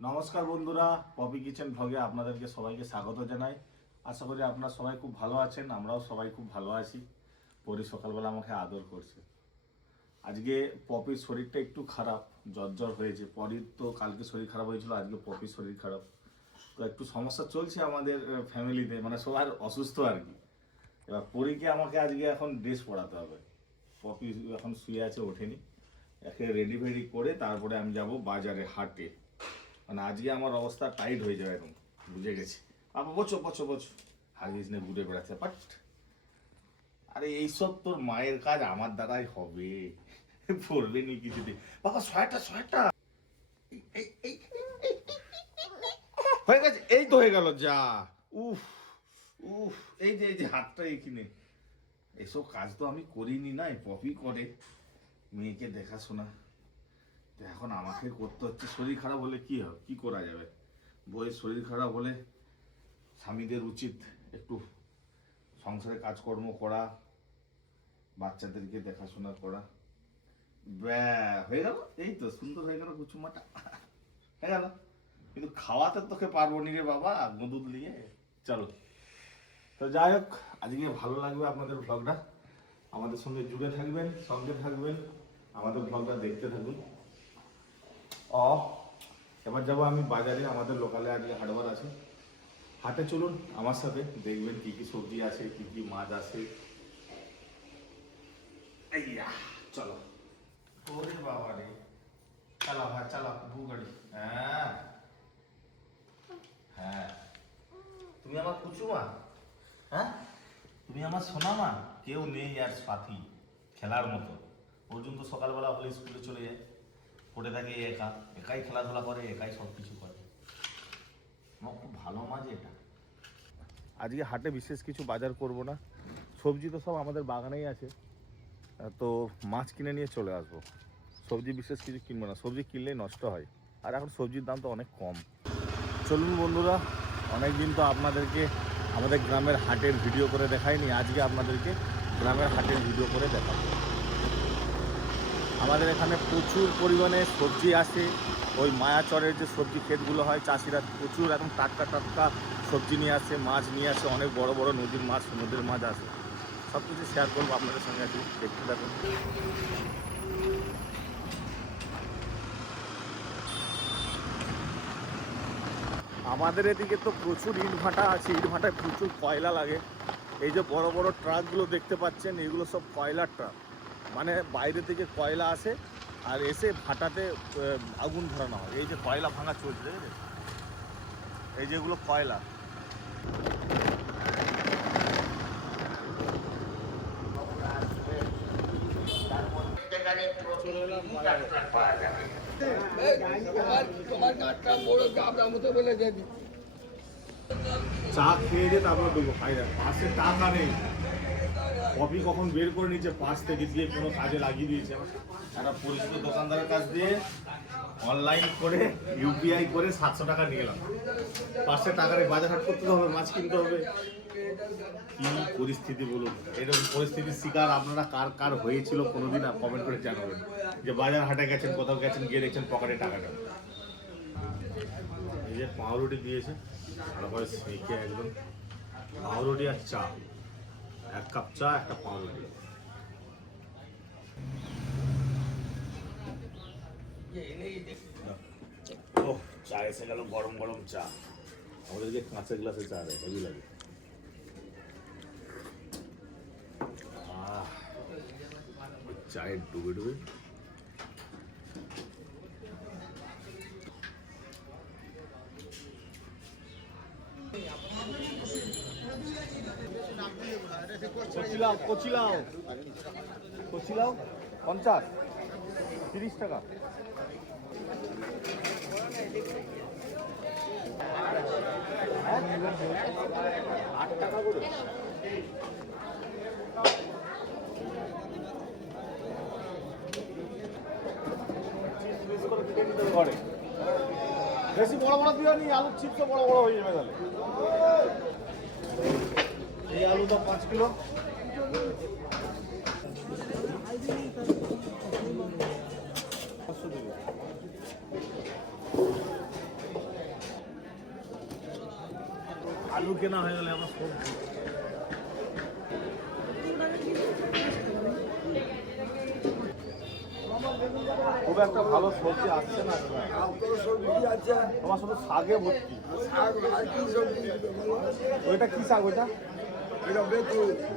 নমস্কার বন্ধুরা, poppy kitchen ভ্লগে আপনাদেরকে সবাইকে স্বাগত জানাই। আশা করি আপনারা সবাই খুব ভালো আছেন, আমরাও সবাই খুব ভালো আছি। পরি সকালবেলা আমাকে আদর করছে। আজকে পপির শরীরটা একটু খারাপ, জ্বর হয়েছে। পরির তো কালকে শরীর খারাপ হয়েছিল, আজকে পপির শরীর খারাপ। তো একটু সমস্যা চলছে আমাদের ফ্যামিলিতে, মানে সবার অসুস্থ আর কি। এবার পরীকে আমাকে আজকে এখন ড্রেস পরাতে হবে। পপি এখন শুয়ে আছে, ওঠেনি। একে রেডি ফেডি করে তারপরে আমি যাব বাজারে, হাটে। মানে আজকে আমার অবস্থা টাইট হয়ে যাবে এখন, বুঝে গেছি। বাবা বচো বচো বচো, হাগিস নিয়ে ঘুরে বেড়াচ্ছে বাট। আরে এইসব তোর মায়ের কাজ আমার দ্বারাই হবে, পড়বে নি কিছুতে। বাবা ছয়টা ছয়টা হয়ে গেছে, এই তো হয়ে গেল যা। উফ উফ, এই যে হাতটা এইখানে। এসব কাজ তো আমি করিনি, না পপি করে, মেয়েকে দেখাশোনা। তো এখন আমাকে করতে হচ্ছে। শরীর খারাপ হলে কি হবে, কি করা যাবে? বইয়ের শরীর খারাপ হলে স্বামীদের উচিত একটু সংসারে কাজকর্ম করা, বাচ্চাদেরকে দেখাশোনা করা। হয়ে গেল, এই তো সুন্দর হয়ে গেল কুচুমাটা, হয়ে গেল। কিন্তু খাওয়াতে তোকে পারবো নি রে বাবা, দুধ নিয়ে। চলো, তো যাই হোক, আজকে ভালো লাগবে আপনাদের ভ্লগটা। আমাদের সঙ্গে জুড়ে থাকবেন, সঙ্গে থাকবেন, আমাদের ভ্লগটা দেখতে থাকুন। এবার যাবো আমি বাজারে, আমাদের লোকালে আজকে হাটবার আছে। হাটে চলুন আমার সাথে, দেখবেন কি কি সবজি আছে, কি কি মাছ আছে। চলো। ওরে বাবা রে, চালাও, হ্যাঁ চালাও ভু গাড়ি। হ্যাঁ হ্যাঁ, তুমি আমার কুচুমা, হ্যাঁ তুমি আমার সোনা মা। কেউ নেই আর সাথী খেলার মতো। অর্জুন তো সকালবেলা হলে স্কুলে চলে যায়, পড়ে থাকে একা, একাই খেলাধুলা করে, একাই সব কিছু করে। আমার খুব ভালো মাছ এটা। আজকে হাটে বিশেষ কিছু বাজার করব না, সবজি তো সব আমাদের বাগানেই আছে। তো মাছ কিনে নিয়ে চলে আসবো। সবজি বিশেষ কিছু কিনবো না, সবজি কিনলেই নষ্ট হয়, আর এখন সবজির দাম তো অনেক কম। চলুন বন্ধুরা, অনেক দিন তো আপনাদেরকে আমাদের গ্রামের হাটের ভিডিও করে দেখাইনি, আজকে আপনাদেরকে গ্রামের হাটের ভিডিও করে দেখাবো। আমাদের এখানে প্রচুর পরিমাণে সবজি আসে। ওই মায়াচরের যে সবজি ক্ষেতগুলো হয়, চাষিরা প্রচুর এখন টাটকা টাটকা সবজি নিয়ে আসে, মাছ নিয়ে আসে, অনেক বড় বড় নদীর মাছ, সমুদ্রের মাছ আসে। সব কিছু শেয়ার করবো আপনাদের সঙ্গে, আজকে দেখতে থাকুন। আমাদের এদিকে তো প্রচুর ইট ভাটা আছে, ইট ভাটায় প্রচুর কয়লা লাগে। এই যে বড় বড় ট্রাকগুলো দেখতে পাচ্ছেন, এগুলো সব কয়লার ট্রাক। মানে বাইরে থেকে কয়লা আসে আর এসে ভাটাতে আগুন ধরানো হয়। এই যে কয়লা ভাঙা চলছে, দেখেছেন? এই যেগুলো কয়লা। চা খেয়ে যে তারপর দেবো খাইরা, পাশে টাকা নেই। কপি কখন বের করে নিচ্ছে পাশ থেকে, দিয়ে কোনো কাজে লাগিয়ে দিয়েছে। একটা পরিচিত দোকানদারের কাছ দিয়ে অনলাইন করে ইউপিআই করে 700 টাকা নিয়ে এলাম। পাঁচশো টাকার বাজার হাট করতে হবে, মাছ কিনতে হবে। কি পরিস্থিতি বলুন, এরকম পরিস্থিতির শিকার আপনারা কার কার হয়েছিল কোনোদিন কমেন্ট করে জানাবেন। যে বাজার হাটে গেছেন, কোথাও গেছেন, গিয়ে দেখছেন পকেটে টাকাটা। এই যে পাউরুটি দিয়েছে, তারপরে সেঁকে একদম পাউরুটি আর চা, 1 কাপ চা, একটা পাউরুটি। ও চা এসে গেল, গরম গরম চা। আমাদেরকে কাঁচা গ্লাসে চা দেয়, হেভি লাগে। চায়ের ডুবে ডুবে। কচিলাও কচিলাও কচিলাও 50, 30 টাকা। 8 টাকা করে। বেশি বড় বড় দিয়ে নি, আলুর চিপস বড় বড় হয়ে যাবে তাহলে। এই আলুটা 5 কিলো। আলু কেনা হয়ে গেলে আমার সবজি। খুব একটা ভালো সবজি আসছে না। তোমার শুধু শাকে ভর্তি। ওইটা কি শাক? ওইটা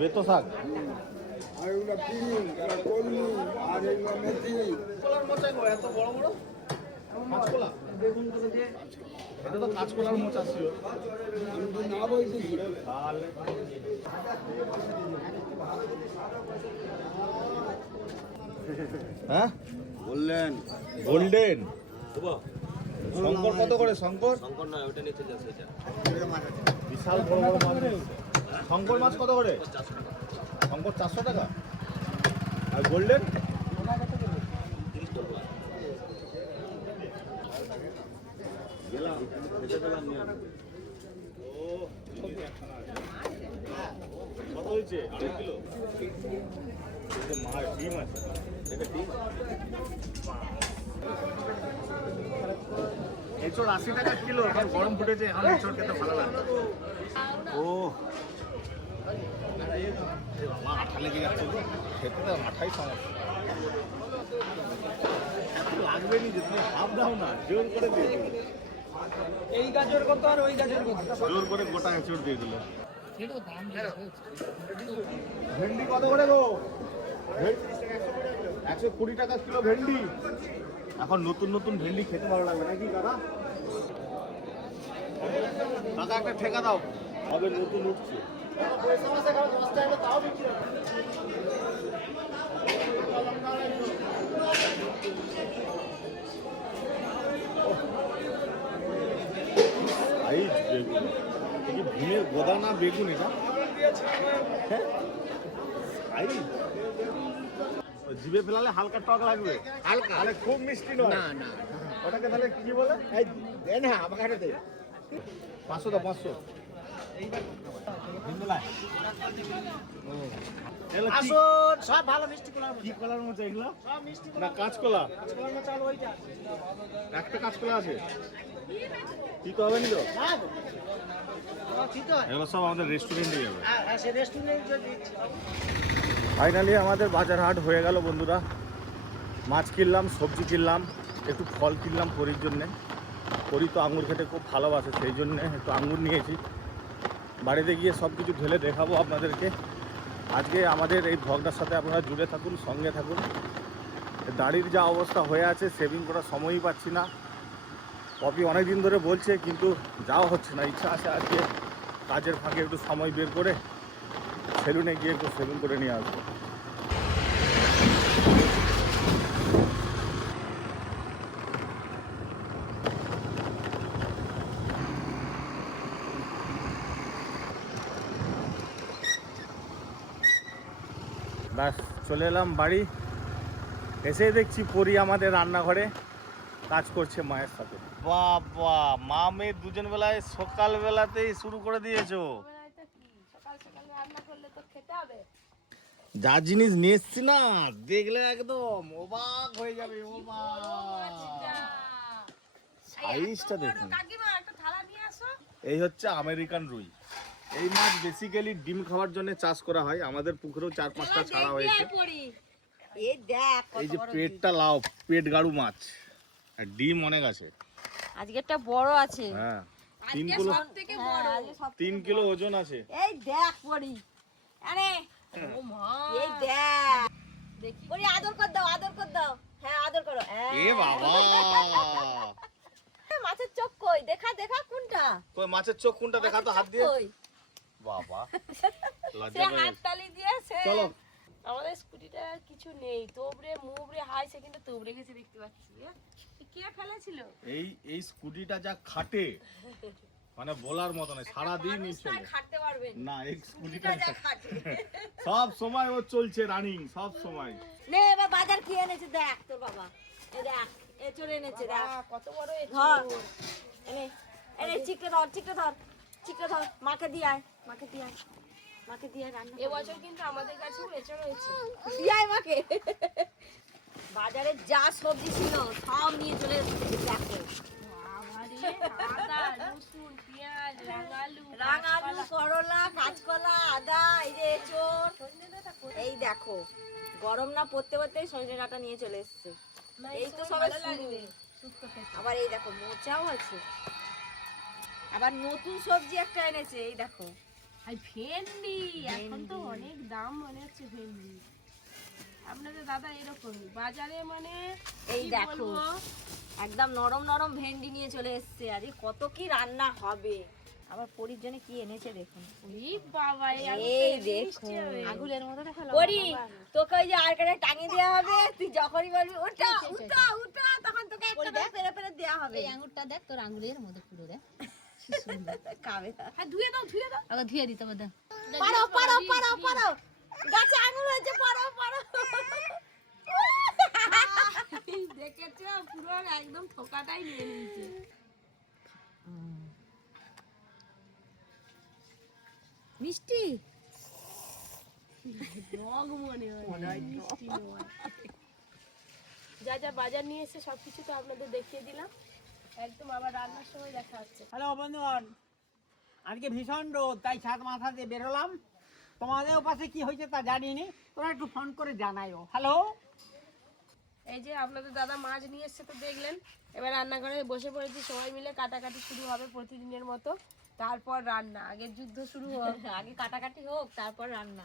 বেতো শাক। আর এগুলো পিং, আর কলমি, আর এগুলো মেথি। কলার মোচা গো, এত বড় বড় কাঁচকলা। এটা তো কাঁচকলার মোচা ছিল। আমি তো না বলছি তাহলে হ্যাঁ বললেন গোল্ডেন শঙ্কর কত করে? শঙ্কর শঙ্কর নয়, ওটা নিয়ে চলে আসে। বিশাল বড় বড় মাছ। শঙ্কর মাছ কত করে? শঙ্কর 400 টাকা। আর গোল্ডেন গেলাম, খেতে পেলাম নিয়ে। কত হয়েছে? 2.5 কিলো। মাছ ডিম আছে। এটা ডিম। এঁচড় 80 টাকা কিলো। এখন গরম ফুটেছে, এখন এঁচড় খেতে ভালো লাগে। ও বাবা, আঠা লেগে যাচ্ছে গো। খেতে তো আঠাই সমস্যা। লাগবে নি যে, তুমি ভাব দাও না, জোর করে দিয়ে দিল। এই গাছের কত আর ওই গাছের কত? জোর করে গোটা এঁচড় দিয়ে দিল। ভেন্ডি কত করে গো? 120 টাকা কিলো ভেন্ডি। এখন নতুন নতুন ভেন্ডি খেতে ভালো লাগবে নাকি দাদা? দাদা একটা ঠেকা দাও, হবে নতুন উঠছে। এই বেগুন, এই যে ভীমের গোদা না বেগুন এটা? হ্যাঁ আই জিভে ফেলালে হালকা টক লাগবে, হালকা, মানে খুব মিষ্টি নয়। না না ওটাকে তাহলে কি বলে? এই দেন, হ্যাঁ আমাকে হাতে দে। 500 দাও, 500। আসুন, সব ভালো মিষ্টি কলা। কি কলার মোচা এগুলো? সব মিষ্টি না কাঁচকলা? কলার মতো আলো ওইটা। একটা কাঁচকলা আছে, কি তো হবে নি তো? না গো। ঠিক তো? এগুলো সব আমাদের রেস্টুরেন্টে যাবে। হ্যাঁ, সে রেস্টুরেন্টে দিচ্ছি। ফাইনালি আমাদের বাজার হাট হয়ে গেল বন্ধুরা। মাছ কিনলাম, সবজি কিনলাম, একটু ফল কিনলাম পরির জন্যে। পরি তো আঙুর খেতে খুব ভালোবাসে, সেই জন্যে একটু আঙুর নিয়েছি। বাড়িতে গিয়ে সব কিছু ঢেলে দেখাবো আপনাদেরকে। আজকে আমাদের এই ভ্লগটার সাথে আপনারা জুড়ে থাকুন, সঙ্গে থাকুন। দাড়ির যা অবস্থা হয়ে আছে, সেভিং করার সময়ই পাচ্ছি না। পপি অনেক দিন ধরে বলছে, কিন্তু যাওয়া হচ্ছে না। ইচ্ছা আছে আজকে কাজের ফাঁকে একটু সময় বের করে সেলুনে গিয়ে একটু সেভিং করে নিয়ে আসবো। ব্যাস চলে এলাম বাড়ি। এসে দেখছি পরি আমাদের রান্নাঘরে কাজ করছে মায়ের সাথে। বাবা, মা মেয়ে দুজন বেলায় সকালবেলাতেই শুরু করে দিয়েছো। যা জিনিস নিয়ে এসছি না, দেখলে একদম অবাক হয়ে যাবে। সাইজটা দেখুন। এই হচ্ছে আমেরিকান রুই। এই মাছ বেসিক্যালি ডিম খাওয়ার জন্য চাষ করা হয়। আমাদের পুকুরেও 4-5টা ছাড়া হয়েছে। এই যে পেটটা লাও, পেট গাড়ু মাছ, আর ডিম অনেক আছে। আজকে একটা বড় আছে। হ্যাঁ, 3 কিলো, 3 কিলো ওজন আছে। এই দেখ পড়ি, আরে ও মা, এই দেখ দেখি পড়ি, আদর কর দাও, আদর কর দাও। হ্যাঁ আদর করো। এ বাবা, মাছের চোখ কই? দেখা দেখা কোনটা? কই মাছের চোখ কোনটা? দেখা তো হাত দিয়ে। কই? বাবা, সে লজ্জা পেয়ে হাত তালি দিয়েছে। চলো। আমাদের স্কুটিটা কিছু নেই, তোবড়ে মুবড়ে হাইছে, কিন্তু তোবড়ে গেছে দেখতে পাচ্ছি। কে ফেলেছিল? এই স্কুটিটা যা খাটে, মানে বলার মতো নয়। সারা দিনই চলে, খাটতে পারবেন না এই স্কুটিটা যা খাটে। সব সময় ও চলছে রানিং, সব সময়। নে এবার বাজার কি এনেছে দেখ তোর বাবা। এই দেখ, এচড় এনেছে দেখ, কত বড় এচড়। ধর এনে, এনে চিকটা ধর, চিকটা ধর, চিকটা ধর। মাকে দিয়ে আয়, মাকে দিয়ে আয়, মাকে দিয়ে রান্না। এবছর কিন্তু আমাদের কাছেও এচড় হয়েছে। দিয়ে আয় মাকে। বাজারে যা সবজি ছিল সব নিয়ে চলে এসেছে। দেখো আদা, রসুন, পেঁয়াজ, রাঙালু, রাঙা দেখো গরম না পড়তে পড়তেই সজনে ডাঁটা নিয়ে চলে এসছে। এই তো সবাই আবার এই দেখো মোচাও আছে, আবার নতুন সবজি একটা এনেছে এই দেখো। আর ভেন্ডি এখন তো অনেক দাম মনে হচ্ছে ভেন্ডি। আপনাদের দাদা এরকমই বাজারে মানে এই কি দেখো বলবো, একদম নরম নরম ভেন্ডি নিয়ে চলে এসছে। আরে কত কি রান্না হবে। আবার পরির জন্য কি এনেছে দেখুন। ওই বাবা এই এই দেখো আগুলের মতো দেখা পরি, তোকে ওই যে আর কাছে টাঙিয়ে দেওয়া হবে, তুই যখনই বলবি ওটা উঠা উঠা তখন তোকে একটা করে পেরে পেরে দেওয়া হবে। এই আঙুরটা দেখ, তোর আঙুলের মধ্যে পুরো দেখ। খাবে না। হ্যাঁ ধুয়ে দাও আগে ধুয়ে দিতে হবে, দেখ। পারো পারো পারো পারো, গাছে আঙুর হয়েছে, পারো পারো। দেখেছো পুরো একদম থোকাটাই নিয়ে নিয়েছে। মিষ্টি রগ মনে হয় মিষ্টি নয়। যা যা বাজার নিয়ে এসে সবকিছু তো আপনাদের দেখিয়ে দিলাম, একদম আবার রান্নার সময় দেখা হচ্ছে। হ্যালো বন্ধুগণ, আজকে ভীষণ রোদ, তাই ছাদ মাথা দিয়ে বেরোলাম। তোমাদের পাশে কি হয়েছে তা জানিনি, তোরা একটু ফোন করে জানাইও। হ্যালো, এই যে আপনাদের দাদা মাছ নিয়ে এসছে তো দেখলেন, এবার রান্নাঘরে বসে পড়েছি সবাই মিলে, কাটাকাটি শুরু হবে প্রতিদিনের মতো, তারপর রান্না, আগে যুদ্ধ শুরু হোক। আগে কাটাকাটি হোক তারপর রান্না।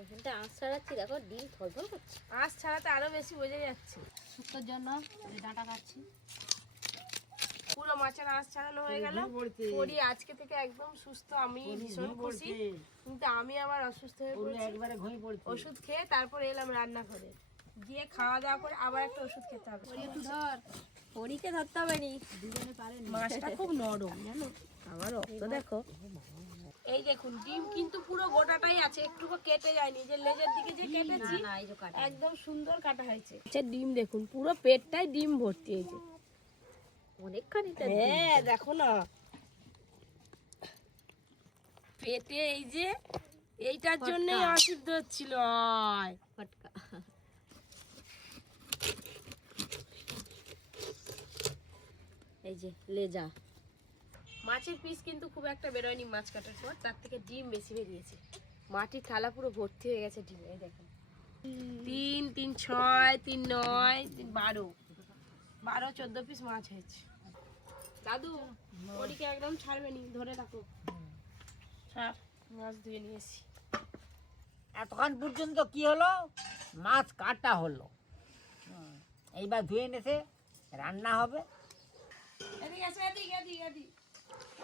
এখানটা আঁচ ছাড়াচ্ছি, দেখো ডিম ফলফল করছে। আঁশ ছাড়াতে আরো বেশি বোঝা যাচ্ছে। শুক্তোর জন্য এই ডাঁটা কাটছি। পুরো মাছের আঁশ ছাড়ানো হয়ে গেল। পরি আজকে থেকে একদম সুস্থ, আমি ভীষণ খুশি, কিন্তু আমি আবার অসুস্থ হয়ে পড়েছি। একবারে ঘুমিয়ে পড়ছি। ওষুধ খেয়ে তারপর এলাম রান্নাঘরে, গিয়ে খাওয়া দাওয়া করে আবার একটা ওষুধ খেতে হবে। পরীকে ধরতে হবে নি। মাছটা খুব নরম জানো, আমার রক্ত দেখো। এই দেখুন ডিম কিন্তু পুরো গোটাটাই আছে, একটুকু কেটে যায়নি, যে লেজের দিকে যে কেটেছি না এই যে কাটা। একদম সুন্দর কাটা হয়েছে। আচ্ছা ডিম দেখুন পুরো পেটটাই ডিম ভর্তি, এই যে অনেকখানি হ্যাঁ দেখো না পেটে, এই যে এইটার জন্যই অসুস্থ হচ্ছিল। ফটকা। এই যে লেজা। মাছের পিস কিন্তু খুব একটা বেরোয়নি মাছ কাটার পর, তার থেকে ডিম বেশি বেরিয়েছে। মাটির থালা পুরো ভর্তি হয়ে গেছে ডিম। এই দেখুন 3, 3, 6, 3, 9, 3, 12, 14 পিস মাছ হয়েছে। দাদু ওদিকে একদম ছাড়বে নি, ধরে রাখো। ছাড়, মাছ ধুয়ে নিয়েছি। এতক্ষণ পর্যন্ত কি হলো? মাছ কাটা হলো। এইবার ধুয়ে এনেছে, রান্না হবে। এদিকে আসো, এদিকে এদিকে এদিকে।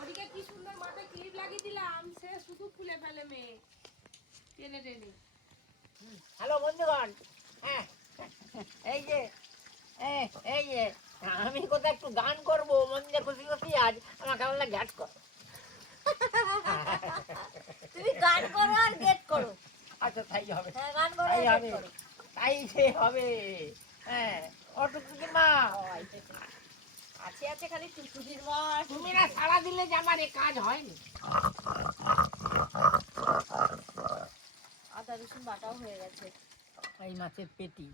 ওদিকে কি সুন্দর মাথায় ক্লিপ লাগিয়ে দিলাম, সে শুধু খুলে ফেলে মেয়ে টেনে টেনে। হ্যালো বন্ধুগণ, হ্যাঁ এই যে এই যে আমি কোথাও একটু গান করবো, মন দিয়ে খুশি খুশি আজ আমার কেমন লাগে গান কর। তুমি গান করো আর গেট করো। আচ্ছা তাই হবে, হ্যাঁ গান করো তাই আর হবে, গেট করো। তাই সে হবে। হ্যাঁ অটুকুটি মা, আছে আছে খালি টুকটুকির মাছ। তুমি না সাড়া দিলে যে আমার এ কাজ হয়নি। আদা রসুন বাটাও হয়ে গেছে। এই মাছের পেটি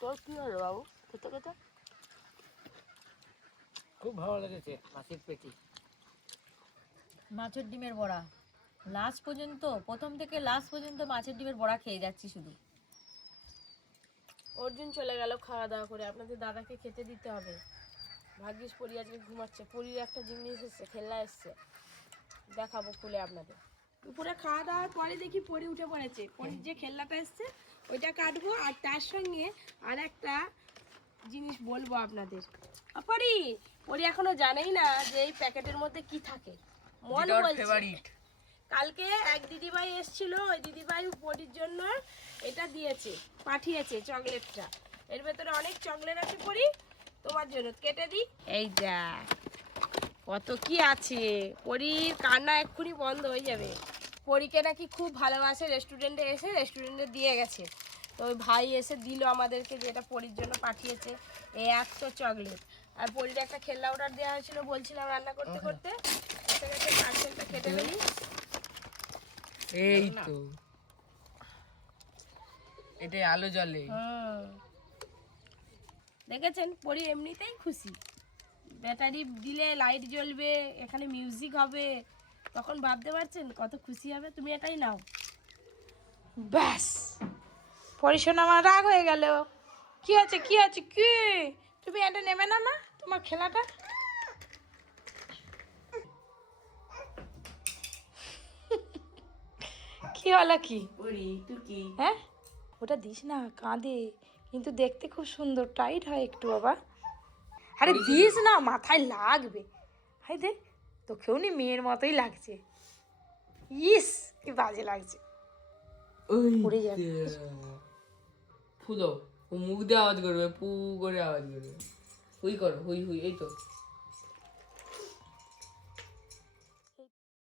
তোর কি হলো বাবু খেতে খেতে? খুব ভালো লেগেছে মাছের পেটি। মাছের ডিমের বড়া লাস্ট পর্যন্ত, প্রথম থেকে লাস্ট পর্যন্ত মাছের ডিমের বড়া খেয়ে যাচ্ছি শুধু। অর্জুন চলে গেল খাওয়া দাওয়া করে, আপনাদের দাদাকে খেতে দিতে হবে। ভাগ্যিস পরি আজকে ঘুমাচ্ছে। পরির একটা জিনিস এসছে, খেলনা এসছে, দেখাবো খুলে আপনাদের। দুপুরে খাওয়া দাওয়ার পরে দেখি পরি উঠে পড়েছে। পরির যে খেলনাটা এসছে ওইটা কাটবো, আর তার সঙ্গে আর একটা জিনিস বলবো আপনাদের। পরি পরি এখনো জানেই না যে এই প্যাকেটের মধ্যে কি থাকে। মন বলছে কালকে এক দিদিভাই এসেছিল, ওই দিদিভাই পরির জন্য এটা দিয়েছে, পাঠিয়েছে চকলেটটা। এর ভেতরে অনেক চকলেট আছে পরি, তোমার জন্য কেটে দিই। এই দেখ কত কি আছে, পরির কান্না এক্ষুনি বন্ধ হয়ে যাবে। পরীকে নাকি খুব ভালোবাসে, রেস্টুরেন্টে এসে রেস্টুরেন্টে দিয়ে গেছে। তো ওই ভাই এসে দিল আমাদেরকে, যে এটা পরির জন্য পাঠিয়েছে এই এত চকলেট। আর পরির একটা খেলনা অর্ডার দেওয়া হয়েছিল, বলছিলাম রান্না করতে করতে, এসে গেছে, পার্সেলটা কেটে ফেলি। এই তো এটাই আলো জ্বলে। দেখেছেন পরি এমনিতেই খুশি, ব্যাটারি দিলে লাইট জ্বলবে, এখানে মিউজিক হবে, তখন ভাবতে পারছেন কত খুশি হবে। তুমি এটাই নাও। ব্যাস, পরিশোনা আমার রাগ হয়ে গেল। কি আছে কি আছে কি, তুমি এটা নেবে না না তোমার খেলাটা? কি হলো কি হ্যাঁ, ওটা দিস না, কাঁদে কিন্তু দেখতে খুব সুন্দর, টাইট হয় একটু বাবা। আরে দিস না, মাথায় লাগবে। হাই দেখ, তোকেও নি মেয়ের মতোই লাগছে। ইস কি বাজে লাগছে, পড়ে যাবে। ফুলো ও মুখ দিয়ে আওয়াজ করবে, পু করে আওয়াজ করবে, হুই করো হুই হুই, এই তো